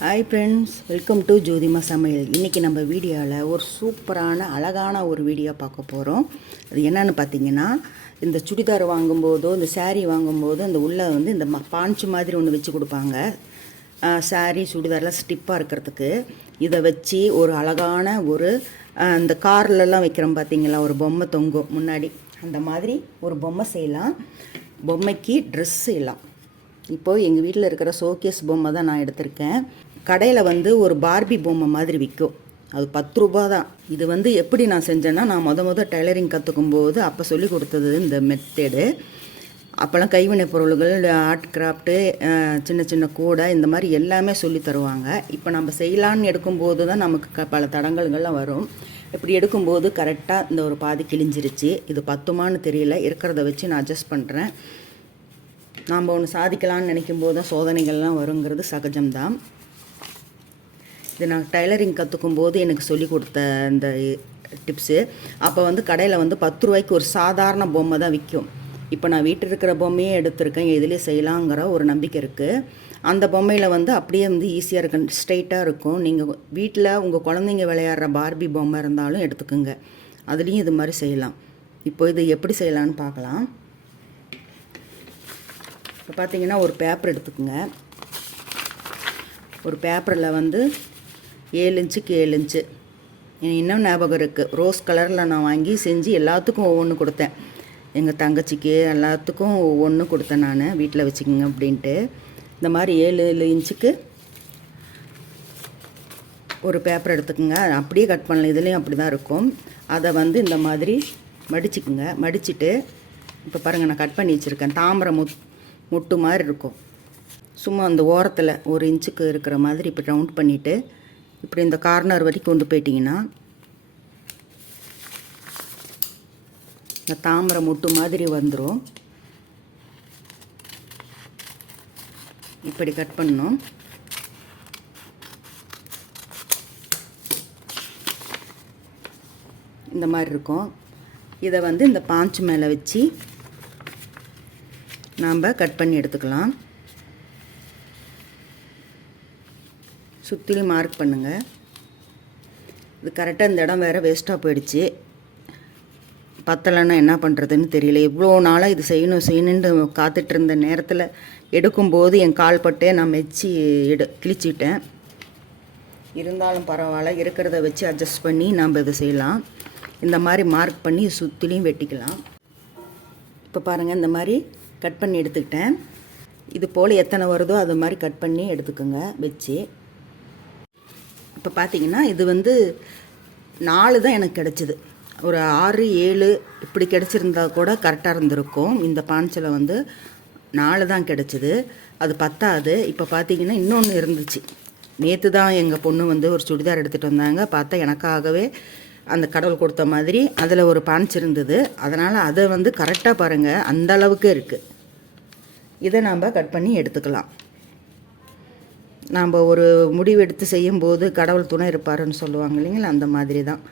Hi friends, welcome to ஜோதிமா சமையல். இன்றைக்கி நம்ம வீடியோவில் ஒரு சூப்பரான அழகான ஒரு வீடியோ பார்க்க போகிறோம். அது என்னென்னு பார்த்தீங்கன்னா, இந்த சுடிதார் வாங்கும்போதோ இந்த சாரீ வாங்கும்போது அந்த உள்ளே வந்து இந்த பாஞ்சு மாதிரி ஒன்று வச்சு கொடுப்பாங்க. சாரீ சுடிதார்லாம் ஸ்டிப்பாக இருக்கிறதுக்கு இதை வச்சு ஒரு அழகான ஒரு இந்த கார்லலாம் வைக்கிறோம் பார்த்தீங்களா, ஒரு பொம்மை தொங்கும் முன்னாடி, அந்த மாதிரி ஒரு பொம்மை செய்யலாம். பொம்மைக்கு ட்ரெஸ் செய்யலாம். இப்போது எங்கள் வீட்டில் இருக்கிற ஷோகேஸ் பொம்மை தான் நான் எடுத்திருக்கேன். கடையில் வந்து ஒரு பார்பி பொம்மை மாதிரி விற்கும், அது 10 ரூபா தான். இது வந்து எப்படி நான் செஞ்சேன்னா, நான் முத டைலரிங் கற்றுக்கும் போது அப்போ சொல்லி கொடுத்தது இந்த மெத்தேடு. அப்போல்லாம் கைவினை பொருள்கள், ஆர்ட் கிராஃப்ட்டு, சின்ன சின்ன கூடை, இந்த மாதிரி எல்லாமே சொல்லி தருவாங்க. இப்போ நம்ம செய்யலான்னு எடுக்கும்போது தான் நமக்கு பல தடங்கல்கள்லாம் வரும். இப்படி எடுக்கும்போது கரெக்டாக இந்த ஒரு பாதி கிழிஞ்சிருச்சு. இது பத்துமான்னு தெரியல, இருக்கிறத வச்சு நான் அட்ஜஸ்ட் பண்ணுறேன். நாம் ஒன்று சாதிக்கலான்னு நினைக்கும் போது தான் சோதனைகள்லாம் வருங்கிறது சகஜம்தான். இது நான் டைலரிங் கற்றுக்கும் போது எனக்கு சொல்லி கொடுத்த இந்த டிப்ஸு. அப்போ வந்து கடையில் வந்து 10 ரூபாய்க்கு ஒரு சாதாரண பொம்மை தான் விற்கும். இப்போ நான் வீட்டில் இருக்கிற பொம்மையே எடுத்திருக்கேன், இதிலே செய்யலாங்கிற ஒரு நம்பிக்கை இருக்குது. அந்த பொம்மையில் வந்து அப்படியே வந்து ஈஸியாக இருக்கு, ஸ்ட்ரைட்டாக இருக்கும். நீங்கள் வீட்டில் உங்கள் குழந்தைங்க விளையாடுற பார்பி பொம்மை இருந்தாலும் எடுத்துக்கோங்க, அதுலேயும் இது மாதிரி செய்யலாம். இப்போ இது எப்படி செய்யலான்னு பார்க்கலாம். இப்போ பார்த்தீங்கன்னா, ஒரு பேப்பர் எடுத்துக்கோங்க. ஒரு பேப்பரில் வந்து 7 இன்ச்சுக்கு 7 இன்ச்சு, இன்னும் ஞாபகம் இருக்குது, ரோஸ் கலரில் நான் வாங்கி செஞ்சு எல்லாத்துக்கும் ஒவ்வொன்று கொடுத்தேன். எங்கள் தங்கச்சிக்கு எல்லாத்துக்கும் ஒவ்வொன்று கொடுத்தேன் நான், வீட்டில் வச்சுக்கோங்க அப்படின்ட்டு. இந்த மாதிரி 7 இன்ச்சுக்கு ஒரு பேப்பர் எடுத்துக்கோங்க. அப்படியே கட் பண்ணலாம், இதுலேயும் அப்படி தான் இருக்கும். அதை வந்து இந்த மாதிரி மடிச்சுக்குங்க. மடிச்சுட்டு இப்போ பாருங்கள், நான் கட் பண்ணி வச்சுருக்கேன். தாமரை முட்டு மாதிரி இருக்கும். சும்மா அந்த ஓரத்தில் 1 இன்ச்சுக்கு இருக்கிற மாதிரி இப்படி ரவுண்ட் பண்ணிவிட்டு இப்படி இந்த கார்னர் வரைக்கும் கொண்டு போயிட்டிங்கன்னா இந்த தாமரை முட்டு மாதிரி வந்துடும். இப்படி கட் பண்ணணும். இந்த மாதிரி இருக்கும். இதை வந்து இந்த பாஞ்சு மேலே வச்சு நாம் கட் பண்ணி எடுத்துக்கலாம். சுற்றிலும் மார்க் பண்ணுங்கள். இது கரெக்டாக இந்த இடம் வேறு வேஸ்ட்டாக போயிடுச்சு. பத்தலைன்னா என்ன பண்ணுறதுன்னு தெரியல. இவ்வளோ நாளாக இது செய்யணுன்னு காத்துட்டு இருந்த நேரத்தில் எடுக்கும்போது என் கால் பட்டே நான் மெச்சி கிழிச்சிட்டேன். இருந்தாலும் பரவாயில்ல, இருக்கிறத வச்சு அட்ஜஸ்ட் பண்ணி நாம் இதை செய்யலாம். இந்த மாதிரி மார்க் பண்ணி சுற்றிலையும் வெட்டிக்கலாம். இப்போ பாருங்கள், இந்த மாதிரி கட் பண்ணி எடுத்துக்கிட்டேன். இது போல் எத்தனை வருதோ அது மாதிரி கட் பண்ணி எடுத்துக்கோங்க வச்சு. இப்போ பார்த்தீங்கன்னா, இது வந்து 4 தான் எனக்கு கிடச்சிது. ஒரு 6, 7 இப்படி கிடச்சிருந்தா கூட கரெக்டாக இருந்திருக்கும். இந்த பாஞ்சில் வந்து 4 தான் கிடச்சிது, அது பத்தாது. இப்போ பார்த்தீங்கன்னா, இன்னொன்று இருந்துச்சு. நேற்று தான் எங்கள் பொண்ணு வந்து ஒரு சுடிதார் எடுத்துகிட்டு வந்தாங்க. பார்த்தா எனக்காகவே அந்த கடவுள் கொடுத்த மாதிரி அதில் ஒரு பாஞ்ச் இருந்தது. அதனால் அதை வந்து கரெக்டாக பாருங்கள், அந்த அளவுக்கு இருக்குது. இதை நாம் கட் பண்ணி எடுத்துக்கலாம். நாம் ஒரு முடிவு எடுத்து செய்யும்போது கடவுள் துணை இருப்பாருன்னு சொல்லுவாங்க இல்லைங்களா, அந்த மாதிரி தான்.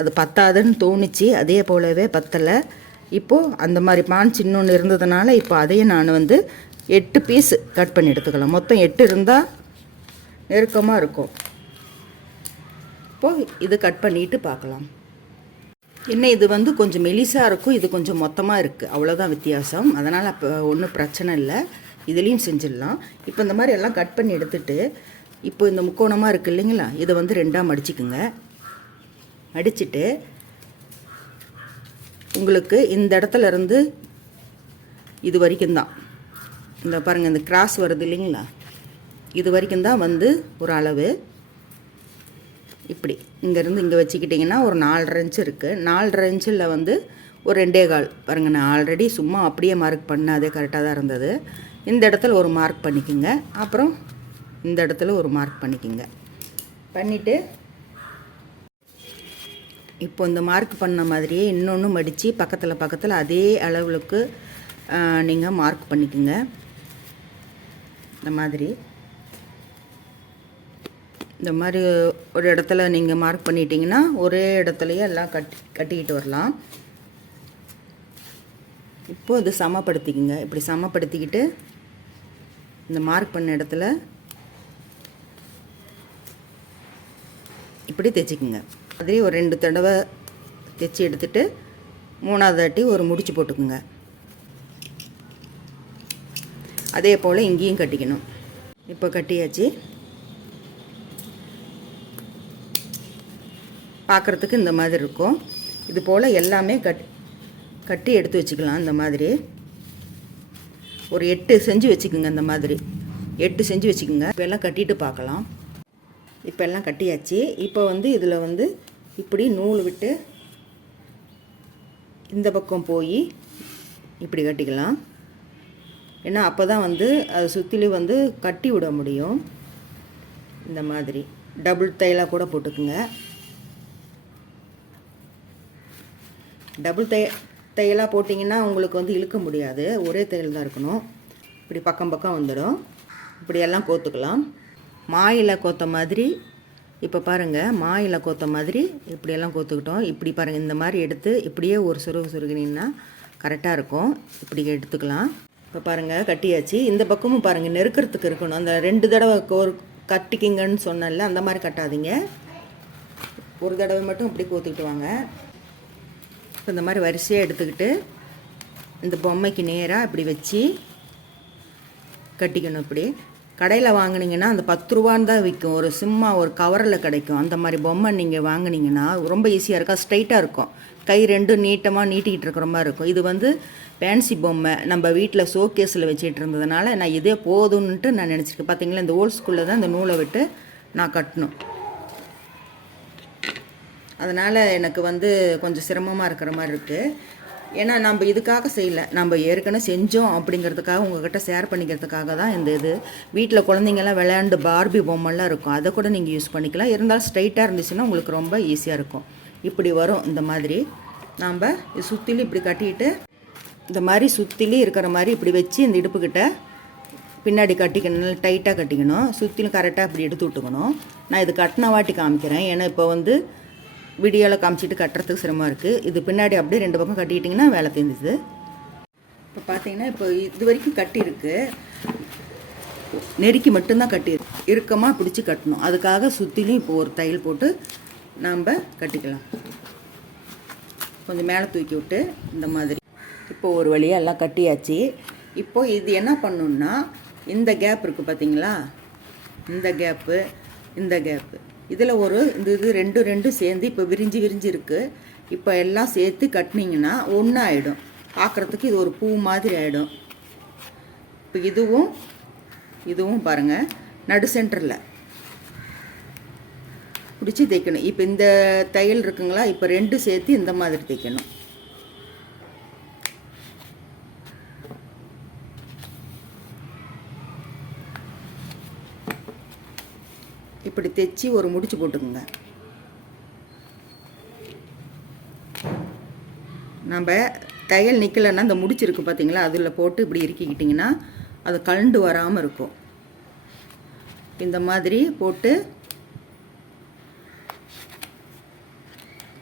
அது பத்தாதுன்னு தோணுச்சு, அதே போலவே பத்தலை. இப்போது அந்த மாதிரி பாஞ்ச் இன்னொன்று இருந்ததுனால இப்போ அதையும் நான் வந்து 8 பீஸ் கட் பண்ணி எடுத்துக்கலாம். மொத்தம் 8 இருந்தால் நெருக்கமாக இருக்கும். இப்போது இது கட் பண்ணிவிட்டு பார்க்கலாம். என்ன, இது வந்து கொஞ்சம் மெலிசாக இருக்கும், இது கொஞ்சம் மொத்தமாக இருக்குது, அவ்வளோதான் வித்தியாசம். அதனால் அப்போ ஒன்றும் பிரச்சனை இல்லை, இதுலேயும் செஞ்சிடலாம். இப்போ இந்த மாதிரி எல்லாம் கட் பண்ணி எடுத்துகிட்டு இப்போ இந்த முக்கோணமாக இருக்குது இல்லைங்களா, இதை வந்து 2ஆக மடிச்சுக்குங்க. மடிச்சுட்டு உங்களுக்கு இந்த இடத்துல இருந்து இது வரைக்கும் தான், இந்த பாருங்கள், இந்த கிராஸ் வருது இல்லைங்களா, இது வரைக்கும் தான் வந்து ஒரு அளவு. இப்படி இங்கேருந்து இங்கே வச்சுக்கிட்டிங்கன்னா ஒரு 4.5 இன்ச்சு இருக்குது. 4.5 இன்ச்சில் வந்து ஒரு 2.25 பாருங்கள். நான் ஆல்ரெடி சும்மா அப்படியே மார்க் பண்ண, அதே கரெக்டாக தான் இருந்தது. இந்த இடத்துல ஒரு மார்க் பண்ணிக்கோங்க, அப்புறம் இந்த இடத்துல ஒரு மார்க் பண்ணிக்கோங்க. பண்ணிவிட்டு இப்போ இந்த மார்க் பண்ண மாதிரியே இன்னொன்று மடித்து பக்கத்தில் அதே அளவுக்கு நீங்கள் மார்க் பண்ணிக்கோங்க. இந்த மாதிரி ஒரு இடத்துல நீங்கள் மார்க் பண்ணிட்டீங்கன்னா ஒரே இடத்துலையே எல்லாம் கட்டிக்கிட்டு வரலாம். இப்போது இது சமப்படுத்திக்கங்க. இப்படி சமப்படுத்திக்கிட்டு இந்த மார்க் பண்ண இடத்துல இப்படி தைச்சிக்குங்க. மாதிரி ஒரு 2 தடவை தைச்சி எடுத்துகிட்டு 3ஆவது தாட்டி ஒரு முடிச்சு போட்டுக்குங்க. அதே போல் இங்கேயும் கட்டிக்கணும். இப்போ கட்டியாச்சு. பார்க்குறதுக்கு இந்த மாதிரி இருக்கும். இது போல் எல்லாமே கட்டி எடுத்து வச்சுக்கலாம். இந்த மாதிரி ஒரு 8 செஞ்சு வச்சுக்கோங்க. இந்த மாதிரி 8 செஞ்சு வச்சுக்கோங்க. இப்போ எல்லாம் கட்டிட்டு பார்க்கலாம். இப்போ எல்லாம் கட்டியாச்சு. இப்போ இதில் இப்படி நூல் விட்டு இந்த பக்கம் போய் இப்படி கட்டிக்கலாம். ஏன்னா அப்போ தான் அது சுற்றிலும் கட்டி விட முடியும். இந்த மாதிரி டபுள் தையலாக கூட போட்டுக்குங்க. டபுள் தையலாக போட்டிங்கன்னா உங்களுக்கு இழுக்க முடியாது. ஒரே தையல் தான் இருக்கணும். இப்படி பக்கம் பக்கம் வந்துடும். இப்படியெல்லாம் கோத்துக்கலாம். மாயில கோத்த மாதிரி. இப்போ பாருங்கள், மாயில கோத்த மாதிரி இப்படியெல்லாம் கோத்துக்கிட்டோம். இப்படி பாருங்கள், இந்த மாதிரி எடுத்து இப்படியே ஒரு சுருகினீங்கன்னா கரெக்டாக இருக்கும். இப்படி எடுத்துக்கலாம். இப்போ பாருங்கள், கட்டியாச்சு. இந்த பக்கமும் பாருங்கள், நெருக்கிறதுக்கு இருக்கணும். அந்த 2 தடவை கட்டிக்கிங்கன்னு சொன்னல, அந்த மாதிரி கட்டாதீங்க. ஒரு தடவை மட்டும் இப்படி கோத்துக்கிட்டு வாங்க. இப்போ இந்த மாதிரி வரிசையாக எடுத்துக்கிட்டு இந்த பொம்மைக்கு நேராக இப்படி வச்சு கட்டிக்கணும். இப்படி கடையில் வாங்கினீங்கன்னா அந்த 10 ரூபான்னு தான் விற்கும். ஒரு சும்மா ஒரு கவரில் கிடைக்கும். அந்த மாதிரி பொம்மை நீங்கள் வாங்கினீங்கன்னா ரொம்ப ஈஸியாக இருக்கும். ஸ்ட்ரைட்டாக இருக்கும். கை 2 நீட்டமாக நீட்டிக்கிட்டு இருக்கிற மாதிரி இருக்கும். இது ஃபேன்சி பொம்மை நம்ம வீட்டில் ஷோகேஸில் வச்சுட்டு இருந்ததுனால நான் இதே போதும்ன்ட்டு நான் நினச்சிருக்கேன். பார்த்தீங்களா, இந்த ஓல்ட் ஸ்கூலில் தான் இந்த நூலை விட்டு நான் கட்டணும். அதனால் எனக்கு கொஞ்சம் சிரமமாக இருக்கிற மாதிரி இருக்குது. ஏன்னா நம்ம இதுக்காக செய்யலை, நம்ம ஏற்கனவே செஞ்சோம் அப்படிங்கிறதுக்காக உங்கள்கிட்ட ஷேர் பண்ணிக்கிறதுக்காக தான் இந்த இது. வீட்டில் குழந்தைங்கள்லாம் விளையாண்டு பார்பி பொம்மைலாம் இருக்கும், அதை கூட நீங்கள் யூஸ் பண்ணிக்கலாம். இருந்தாலும் ஸ்ட்ரைட்டாக இருந்துச்சுன்னா உங்களுக்கு ரொம்ப ஈஸியாக இருக்கும். இப்படி வரும். இந்த மாதிரி நாம் இது சுற்றிலும் இப்படி கட்டிட்டு இந்த மாதிரி சுற்றிலும் இருக்கிற மாதிரி இப்படி வச்சு இந்த இடுப்புக்கிட்ட பின்னாடி கட்டிக்கணும். நல்லா டைட்டாக கட்டிக்கணும். சுற்றிலும் கரெக்டாக இப்படி எடுத்து விட்டுக்கணும். நான் இது கட்டின வாட்டி காமிக்கிறேன். ஏன்னா இப்போ வீடியோவில் காமிச்சிட்டு கட்டுறதுக்கு சிரமமாக இருக்குது. இது பின்னாடி அப்படியே 2 பக்கம் கட்டிக்கிட்டிங்கன்னா வேலை தெரிஞ்சுது. இப்போ பார்த்தீங்கன்னா இப்போ இது வரைக்கும் கட்டியிருக்கு. நெருக்கி மட்டும்தான் கட்டியிருக்கு. இறுக்கமாக பிடிச்சி கட்டணும். அதுக்காக சுற்றிலும் இப்போ ஒரு தையல் போட்டு நாம் கட்டிக்கலாம். கொஞ்சம் மேலே தூக்கி விட்டு இந்த மாதிரி. இப்போது ஒரு வழியாக எல்லாம் கட்டியாச்சு. இப்போது இது என்ன பண்ணணுன்னா, இந்த கேப் இருக்குது பார்த்தீங்களா, இந்த கேப்பு, இந்த கேப்பு, இதில் இது 2 சேர்ந்து இப்போ விரிஞ்சு இருக்குது. இப்போ எல்லாம் சேர்த்து கட்டினீங்கன்னா ஒன்று ஆகிடும். பார்க்குறதுக்கு இது ஒரு பூ மாதிரி ஆகிடும். இப்போ இதுவும் பாருங்கள், நடு சென்டரில் பிடிச்சி தைக்கணும். இப்போ இந்த தையல் இருக்குங்களா, இப்போ 2 சேர்த்து இந்த மாதிரி தைக்கணும். இப்படி தைச்சி ஒரு முடிச்சு போட்டுக்குங்க. நம்ம தையல் நிற்கலைன்னா இந்த முடிச்சிருக்கு பார்த்தீங்களா, அதில் போட்டு இப்படி இறுக்கிக்கிட்டிங்கன்னா அது கழண்டு வராமல் இருக்கும். இந்த மாதிரி போட்டு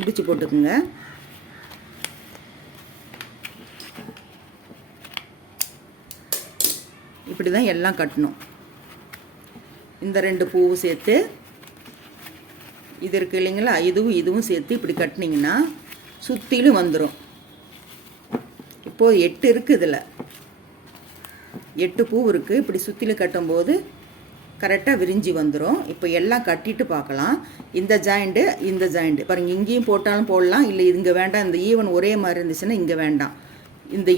முடிச்சு போட்டுக்குங்க. இப்படி தான் எல்லாம் கட்டணும். இந்த 2 பூவும் சேர்த்து இது இருக்குது இல்லைங்களா, இதுவும் சேர்த்து இப்படி கட்டினீங்கன்னா சுற்றிலும் வந்துடும். இப்போது 8 இருக்குது. இதில் 8 பூ இருக்குது. இப்படி சுற்றிலும் கட்டும்போது கரெக்டாக விரிஞ்சி வந்துடும். இப்போ எல்லாம் கட்டிட்டு பார்க்கலாம். இந்த ஜாயிண்ட்டு பாருங்கள், இங்கேயும் போட்டாலும் போடலாம், இல்லை இங்கே வேண்டாம். இந்த ஈவன் ஒரே மாதிரி இருந்துச்சுன்னா இங்கே வேண்டாம்.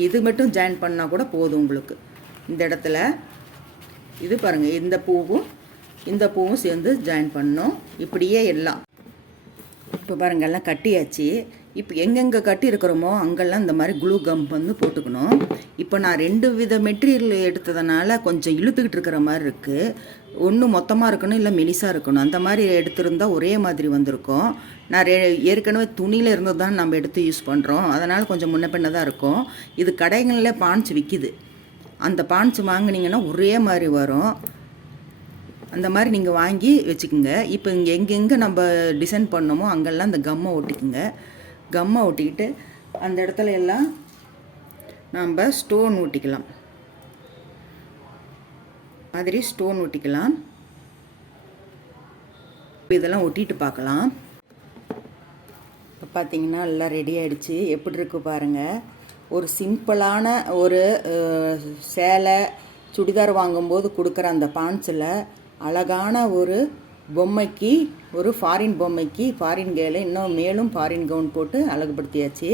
இது மட்டும் ஜாயின் பண்ணால் கூட போதும் உங்களுக்கு. இந்த இடத்துல இது பாருங்கள், இந்த பூவும் சேர்ந்து ஜாயின் பண்ணணும். இப்படியே எல்லாம் இப்போ பாருங்கள், எல்லாம் கட்டியாச்சு. இப்போ எங்கெங்கே கட்டி இருக்கிறோமோ அங்கெல்லாம் இந்த மாதிரி க்ளூ கம் போட்டுக்கணும். இப்போ நான் 2 வித மெட்டீரியல் எடுத்ததுனால கொஞ்சம் இழுத்துக்கிட்டு இருக்கிற மாதிரி இருக்குது. ஒன்று மொத்தமாக இருக்கணும், இல்லை மெலிசாக இருக்கணும். அந்த மாதிரி எடுத்துருந்தால் ஒரே மாதிரி வந்திருக்கும். நான் ஏற்கனவே துணியில் இருந்து தான் நம்ம எடுத்து யூஸ் பண்ணுறோம். அதனால் கொஞ்சம் முன்ன பின்ன தான் இருக்கும். இது கடைகளில் பான்ஸ் விற்கிது. அந்த பான்ஸ் வாங்கினீங்கன்னா ஒரே மாதிரி வரும். அந்த மாதிரி நீங்கள் வாங்கி வச்சுக்கோங்க. இப்போ இங்கே எங்கெங்கே நம்ம டிசைன் பண்ணோமோ அங்கெல்லாம் இந்த கம்மை ஒட்டிக்குங்க. கம்மை ஒட்டிக்கிட்டு அந்த இடத்துல எல்லாம் நம்ம ஸ்டோன் ஒட்டிக்கலாம். மாதிரி ஸ்டோன் ஒட்டிக்கலாம். இதெல்லாம் ஒட்டிட்டு பார்க்கலாம். இப்போ பார்த்தீங்கன்னா எல்லாம் ரெடி ஆகிடுச்சு. எப்படி இருக்குது பாருங்கள். ஒரு சிம்பிளான ஒரு சேலை சுடிதார் வாங்கும்போது கொடுக்குற அந்த பான்ஸில் அழகான ஒரு பொம்மைக்கு, ஒரு ஃபாரின் பொம்மைக்கு ஃபாரின் கேர்ளு இன்னும் மேலும் ஃபாரின் கவுன் போட்டு அழகுபடுத்தியாச்சு.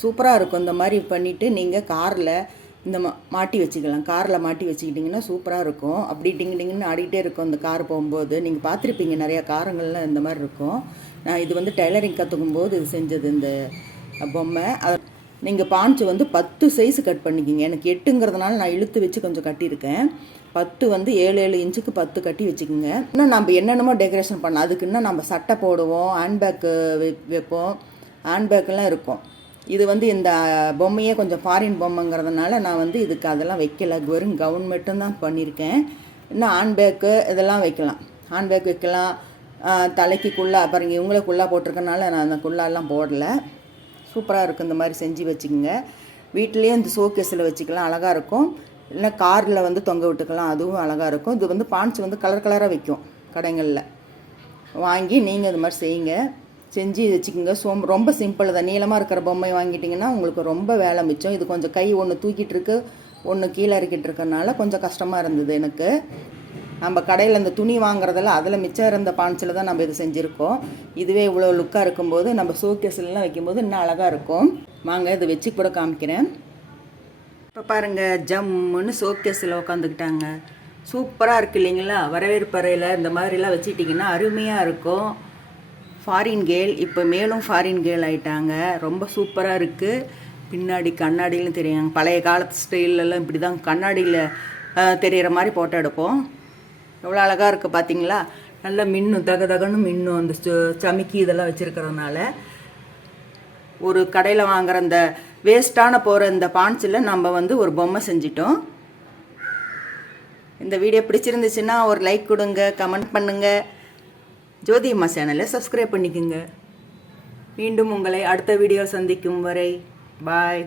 சூப்பராக இருக்கும். இந்த மாதிரி பண்ணிவிட்டு நீங்கள் காரில் இந்த மாட்டி வச்சுக்கலாம். காரில் மாட்டி வச்சுக்கிட்டிங்கன்னா சூப்பராக இருக்கும். அப்படி டிங்கு டிங்குன்னு ஆடிக்கிட்டே இருக்கும் இந்த கார் போகும்போது. நீங்கள் பார்த்துருப்பீங்க நிறையா காருங்கள்லாம் இந்த மாதிரி இருக்கும். நான் இது வந்து டெய்லரிங் கற்றுக்கும் போது இது செஞ்சது இந்த பொம்மை. நீங்கள் பான்ச்சு வந்து 10 சைஸு கட் பண்ணிக்கிங்க. எனக்கு 8ங்கிறதுனால நான் இழுத்து வச்சு கொஞ்சம் கட்டியிருக்கேன். 10 வந்து 7 இன்ச்சுக்கு 10 கட்டி வச்சுக்கோங்க. இன்னும் நம்ம என்னென்னமோ டெக்கரேஷன் பண்ணலாம். அதுக்கு இன்னும் நம்ம சட்டை போடுவோம், ஹேண்ட்பேக்கு வைப்போம், ஹேண்ட்பேக்கெல்லாம் இருக்கும். இது வந்து இந்த பொம்மையே கொஞ்சம் ஃபாரின் பொம்மைங்கிறதுனால நான் வந்து இதுக்கு அதெல்லாம் வைக்கல. வெறும் கவுன் மட்டும்தான் பண்ணியிருக்கேன். இன்னும் ஹேண்ட்பேக்கு இதெல்லாம் வைக்கலாம். ஹேண்ட்பேக் வைக்கலாம். தலைக்கு குள்ளா பாருங்க, இவங்களே குள்ளா போட்டிருக்கனால நான் அந்த குள்ளாலாம் போடலை. சூப்பராக இருக்கும். இந்த மாதிரி செஞ்சு வச்சுக்கோங்க. வீட்லேயே இந்த ஷோகேஸில் வச்சுக்கலாம், அழகாக இருக்கும். இல்லைன்னா காரில் வந்து தொங்க விட்டுக்கலாம், அதுவும் அழகாக இருக்கும். இது வந்து பான்ஸ் வந்து கலர் கலராக வைக்கும் கடைகளில். வாங்கி நீங்கள் இது மாதிரி செய்யுங்க, செஞ்சு வச்சுக்கோங்க. ரொம்ப சிம்பிள் தான். நீளமாக இருக்கிற பொம்மை வாங்கிட்டிங்கன்னா உங்களுக்கு ரொம்ப வேலை மிச்சம். இது கொஞ்சம் கை ஒன்று தூக்கிட்டு இருக்கு, ஒன்று கீழே இறக்கிட்டு இருக்கறனால கொஞ்சம் கஷ்டமாக இருந்தது எனக்கு. நம்ம கடையில் இந்த துணி வாங்குறதில் அதில் மிச்சம் இருந்த பான்ஸில் தான் நம்ம இது செஞ்சுருக்கோம். இதுவே இவ்வளோ லுக்காக இருக்கும்போது நம்ம ஷோகேஸ்லாம் வைக்கும்போது இன்னும் அழகாக இருக்கும். வாங்க இதை வச்சு கூட காமிக்கிறேன். இப்போ பாருங்கள், ஜம்முன்னு ஷோகேஸில் உட்காந்துக்கிட்டாங்க. சூப்பராக இருக்குது இல்லைங்களா? வரவேற்பறையில் இந்த மாதிரிலாம் வச்சுக்கிட்டிங்கன்னா அருமையாக இருக்கும். ஃபாரின் கேர்ள் இப்போ மேலும் ஃபாரின் கேர்ள் ஆகிட்டாங்க. ரொம்ப சூப்பராக இருக்குது. பின்னாடி கண்ணாடியிலும் தெரியும். பழைய காலத்து ஸ்டைலெல்லாம் இப்படி தான் கண்ணாடியில் தெரிகிற மாதிரி போட்டோ எடுப்போம். எவ்வளோ அழகாக இருக்குது பார்த்தீங்களா? நல்லா மின்னும், தகன்னு மின்னும். அந்த சமிக்கி இதெல்லாம் வச்சுருக்கிறதுனால ஒரு கடையில் வாங்குகிற அந்த வேஸ்ட்டான போகிற இந்த பான்ஸில் நம்ம வந்து ஒரு பொம்மை செஞ்சிட்டோம். இந்த வீடியோ பிடிச்சிருந்துச்சுன்னா ஒரு லைக் கொடுங்க, கமெண்ட் பண்ணுங்கள். ஜோதி அம்மா சேனலை சப்ஸ்கிரைப் பண்ணிக்கோங்க. மீண்டும் உங்களை அடுத்த வீடியோ சந்திக்கும் வரை பாய்.